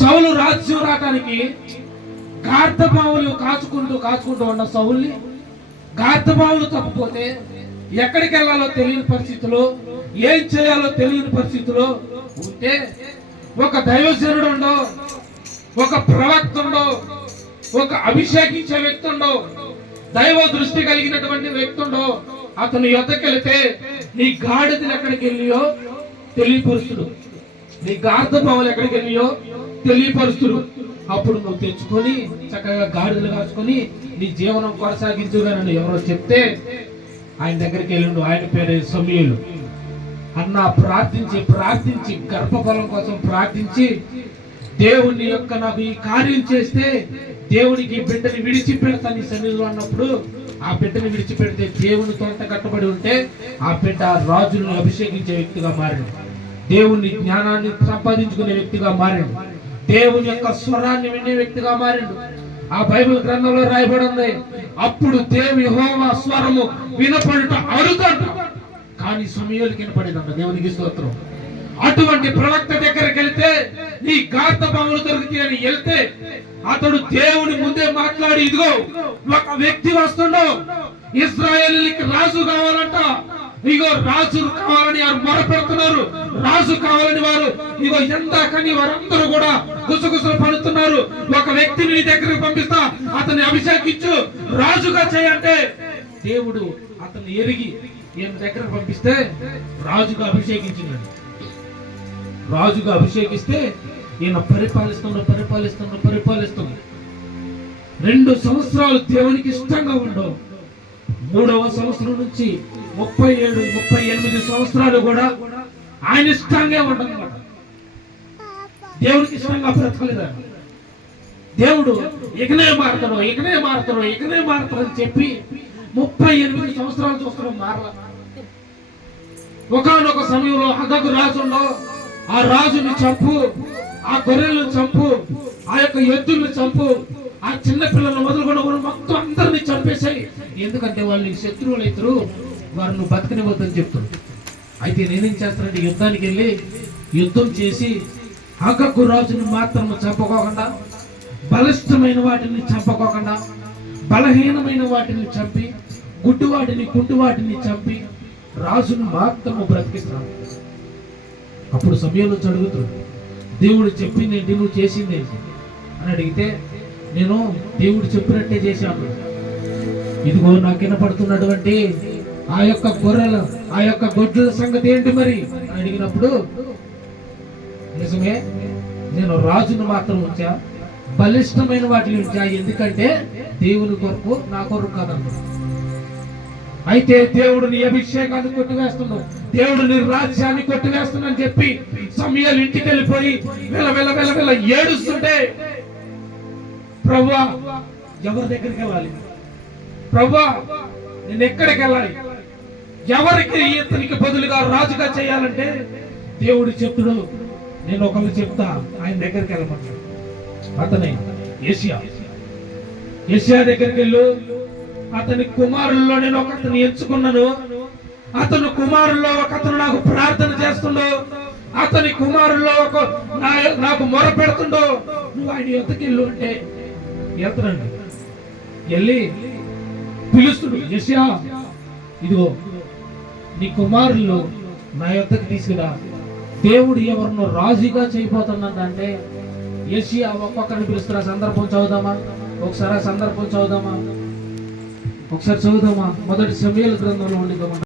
సౌలు రాజ్యం రావటానికి గార్ధపావులు కాచుకుంటూ కాచుకుంటూ ఉన్న సౌల్ని గార్ధపావులు తప్పిపోతే ఎక్కడికి వెళ్ళాలో తెలియని పరిస్థితిలో ఏం చేయాలో తెలియని పరిస్థితిలో ఉంటే ఒక దైవజనుడు ఉండో ఒక ప్రవక్త ఉండో ఒక అభిషేకించే వ్యక్తి ఉండో దైవ దృష్టి కలిగినటువంటి వ్యక్తి ఉండో అతను యొద్దకెళితే నీ గాడిదలు ఎక్కడికి వెళ్ళియో తెలియపరుస్తుడు. నీ గార్ధపావులు ఎక్కడికి వెళ్ళియో తెలియపరుస్తురు. అప్పుడు నువ్వు తెచ్చుకొని చక్కగా గాడిదలు కాచుకొని నీ జీవనం కొనసాగించుగానని ఎవరో చెప్తే ఆయన దగ్గరికి వెళ్ళిండు. ఆయన పేరే సమీయులు. అన్న ప్రార్థించి ప్రార్థించి గర్భఫలం కోసం ప్రార్థించి దేవుని యొక్క నాకు ఈ కార్యం చేస్తే దేవునికి బిడ్డని విడిచిపెడతాను ఈ సన్నిధిలో అన్నప్పుడు ఆ బిడ్డని విడిచిపెడితే దేవుని తొంత కట్టబడి ఉంటే ఆ బిడ్డ రాజును అభిషేకించే వ్యక్తిగా మారింది దేవుని జ్ఞానాన్ని సంపాదించుకునే వ్యక్తిగా మారాడు. దేవుని యొక్క స్వరాన్ని వినే వ్యక్తిగా మారాడు. ఆ బైబిల్ గ్రంథంలో రాయబడి ఉంది అప్పుడు దేవి హోమ స్వరము వినపడుట అరుదంట. కానీ సమయాలు వినపడేదంట దేవునికి స్తోత్రం. అటువంటి ప్రవక్త దగ్గరికి వెళ్తే నీ గాత పాములు దొరుకుతాయి అని వెళ్తే అతడు దేవుని ముందే మాట్లాడి ఇదిగో ఒక వ్యక్తి వస్తుండో ఇస్రాయేలీకి రాజు కావాలంట. ఇగో రాజు కావాలని వారు మొరపెడుతున్నారు. రాజు కావాలని వారు ఇగో ఎందాకని వారందరూ కూడా గుసగుసలు పడుతున్నారు. ఒక వ్యక్తిని నీ దగ్గరకు పంపిస్తా అతన్ని అభిషేకించు. రాజుగా చేయంటే దేవుడు అతన్ని ఎరిగి ఈయన దగ్గర పంపిస్తే రాజుగా అభిషేకించినాడు. రాజుగా అభిషేకిస్తే ఈయన పరిపాలిస్తున్న పరిపాలిస్తున్న పరిపాలిస్తున్న. రెండు సంవత్సరాలు దేవునికి ఇష్టంగా ఉండవు. మూడవ సంవత్సరం నుంచి ముప్పై ఏడు ముప్పై ఎనిమిది సంవత్సరాలు కూడా ఆయన ఇష్టంగా ఉండడం దేవుడికి ఇష్టంగా బ్రతకలేదు? దేవుడు ఇకనే మారుతాడు ఇకనే మారుతాడు ఇకనే మారుతాడు అని చెప్పి ముప్పై ఎనిమిది సంవత్సరాలు చూస్తున్నాం మారల ఒకనొక సమయంలో అగగు రాజు ఆ రాజుని చంపు ఆ గొర్రెలను చంపు ఆ యొక్క ఎద్దుల్ని చంపు ఆ చిన్న పిల్లలను మొదలుకొని మొత్తం అందరిని చంపేశాయి. ఎందుకంటే వాళ్ళు శత్రువులు ఇద్దరు వారిని బతకనివ్వద్దని చెప్తుంది అయితే నేనేం చేస్తానంటే యుద్ధానికి వెళ్ళి యుద్ధం చేసి అగగ్గు రాజుని మాత్రం చంపకోకుండా బలిష్టమైన వాటిని చంపకోకుండా బలహీనమైన వాటిని చంపి గుడ్డివాటిని కుంటివాటిని చంపి రాజును మాత్రము బ్రతికిస్తాను అప్పుడు సమయంలో అడుగుతాడు దేవుడు చెప్పింది ఏంటి? నువ్వు చేసింది ఏంటి? అని అడిగితే నేను దేవుడు చెప్పినట్టే చేశాను. ఇదిగో నాకు వినపడుతున్నటువంటి ఆ యొక్క గొర్రెల ఆ యొక్క గొడ్ల సంగతి ఏంటి మరి? అడిగినప్పుడు నిజమే నేను రాజును మాత్రం ఉంచా బలిష్టమైన వాటిని ఉంచా. ఎందుకంటే దేవుని కొరకు నా కొరకు కాదన్నాడు అయితే దేవుడు నీ అభిషేకాన్ని కొట్టివేస్తున్నావు. దేవుడు నీ రాజ్యాన్ని కొట్టివేస్తున్నాని చెప్పి సమయాలు ఇంటికి వెళ్ళిపోయి వెల వెల వెల వెల ఏడుస్తుంటే ప్రభా ఎవరి దగ్గరికి వెళ్ళాలి? ప్రభా నేను ఎక్కడికి వెళ్ళాలి? ఎవరికి ఇతనికి బదులుగా రాజుగా చేయాలంటే దేవుడు చెప్పుడు నేను ఒకళ్ళు చెప్తా ఆయన దగ్గరికి వెళ్ళమంటాడు. అతనే ఏషియా. ఏషియా దగ్గరికి వెళ్ళు. అతని కుమారుల్లో నేను ఒక అతను ఎంచుకున్నాను. అతను కుమారుల్లో ఒక అతను నాకు ప్రార్థన చేస్తుండో. అతని కుమారుల్లో ఒక నా- నాకు మొర పెడుతుండో. నువ్వు ఆయన ఎత్తకి వెళ్ళు అంటే వెళ్తానండి వెళ్ళి పిలుస్తుడు ఏషియా ఇదిగో నీ కుమారులు నా యొద్దకు తీసుకురా. దేవుడు ఎవరినో రాజుగా చేయబోతున్నాడంటే ఆ ఒక్కొక్కరిని పిలుస్తున్న సందర్భం చదువుదామా? ఒకసారి ఆ సందర్భం చదువుదామా? ఒకసారి చదువుదామా? మొదటి సమయాల గ్రంథంలో ఉండిదామా